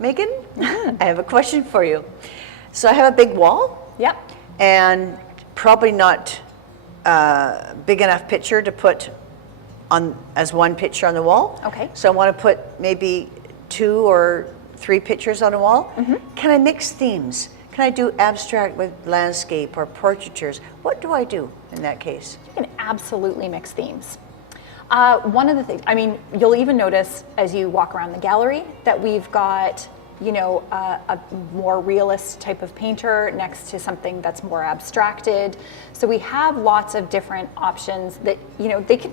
Megan, I have a question for you. So I have a big wall. Yep. And probably not big enough picture to put on as one picture on the wall. Okay. So I want to put maybe 2 or 3 pictures on a wall. Can I mix themes? Can I do abstract with landscape or portraitures? What do I do in that case? You can absolutely mix themes. One of the things, I mean, you'll even notice as you walk around the gallery that we've got, you know, a more realist type of painter next to something that's more abstracted. So we have lots of different options that, you know, they can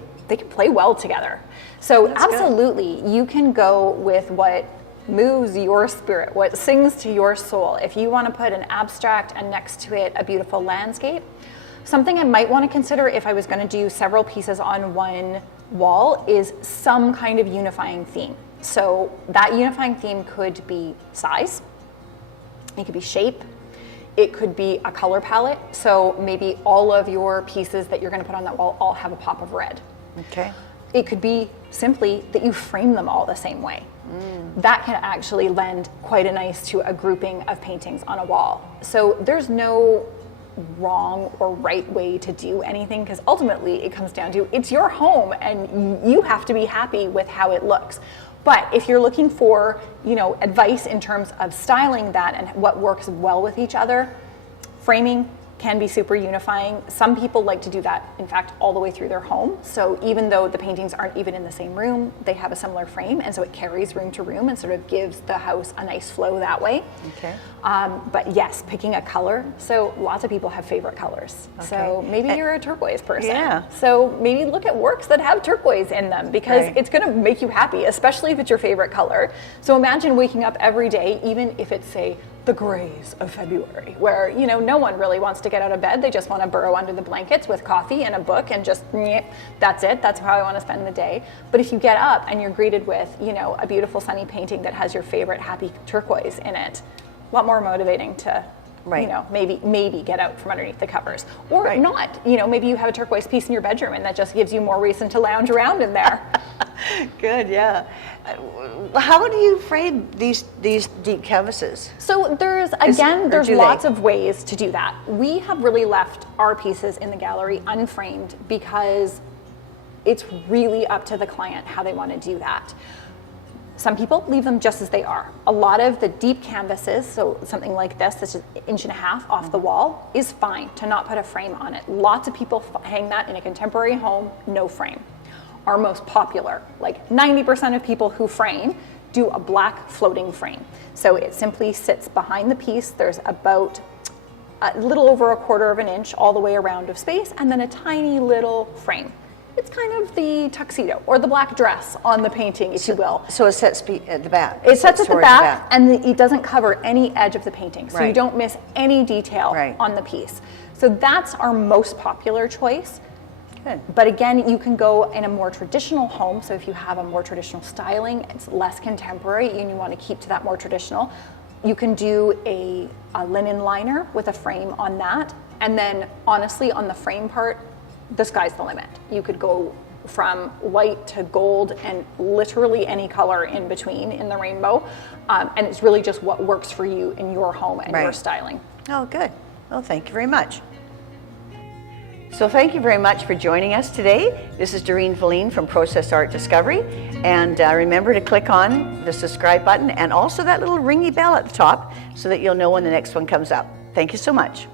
play well together. So That's absolutely, you can go with what moves your spirit, what sings to your soul. If you want to put an abstract and next to it a beautiful landscape, something I might want to consider if I was going to do several pieces on one wall is some kind of unifying theme. So that unifying theme could be size, it could be shape, it could be a color palette. So maybe all of your pieces that you're going to put on that wall all have a pop of red. Okay. It could be simply that you frame them all the same way. That can actually lend quite a nice to a grouping of paintings on a wall. So there's no wrong or right way to do anything, because ultimately it comes down to it's your home and you have to be happy with how it looks. But if you're looking for, you know, advice in terms of styling that and what works well with each other, framing can be super unifying. Some people like to do that, in fact, all the way through their home. So even though the paintings aren't even in the same room, they have a similar frame, and so it carries room to room and sort of gives the house a nice flow that way. Okay. But yes, picking a color. So lots of people have favorite colors. Okay. So maybe you're a turquoise person. Yeah. So maybe look at works that have turquoise in them, because Right. it's going to make you happy, especially if it's your favorite color. So imagine waking up every day, even if it's, say, the grays of February, where, you know, no one really wants to get out of bed. They just want to burrow under the blankets with coffee and a book and just, that's it. That's how I want to spend the day. But if you get up and you're greeted with, you know, a beautiful sunny painting that has your favorite happy turquoise in it, a lot more motivating to, Right. you know, maybe get out from underneath the covers. Or Right. not, you know, maybe you have a turquoise piece in your bedroom and that just gives you more reason to lounge around in there. Good, yeah. How do you frame these deep canvases? So there's lots of ways to do that. We have really left our pieces in the gallery unframed because it's really up to the client how they want to do that. Some people leave them just as they are. A lot of the deep canvases, so something like this, that's just 1.5 inches off the wall, is fine to not put a frame on it. Lots of people hang that in a contemporary home, no frame. Our most popular, like 90% of people who frame, do a black floating frame. So it simply sits behind the piece. There's about a little over 1/4 inch all the way around of space, and then a tiny little frame. It's kind of the tuxedo or the black dress on the painting, if you will. So it sets at the back. It sets at the towards back, and it doesn't cover any edge of the painting, so you Right. don't miss any detail Right. on the piece. So that's our most popular choice. Good. But again, you can go in a more traditional home. So if you have a more traditional styling, it's less contemporary, and you want to keep to that more traditional, you can do a linen liner with a frame on that. And then honestly, on the frame part, the sky's the limit. You could go from white to gold and literally any color in between in the rainbow. And it's really just what works for you in your home and your Right. styling. Oh, good. Well, thank you very much. So thank you very much for joining us today. This is Doreen Velin from Process Art Discovery. And remember to click on the subscribe button and also that little ringy bell at the top so that you'll know when the next one comes up. Thank you so much.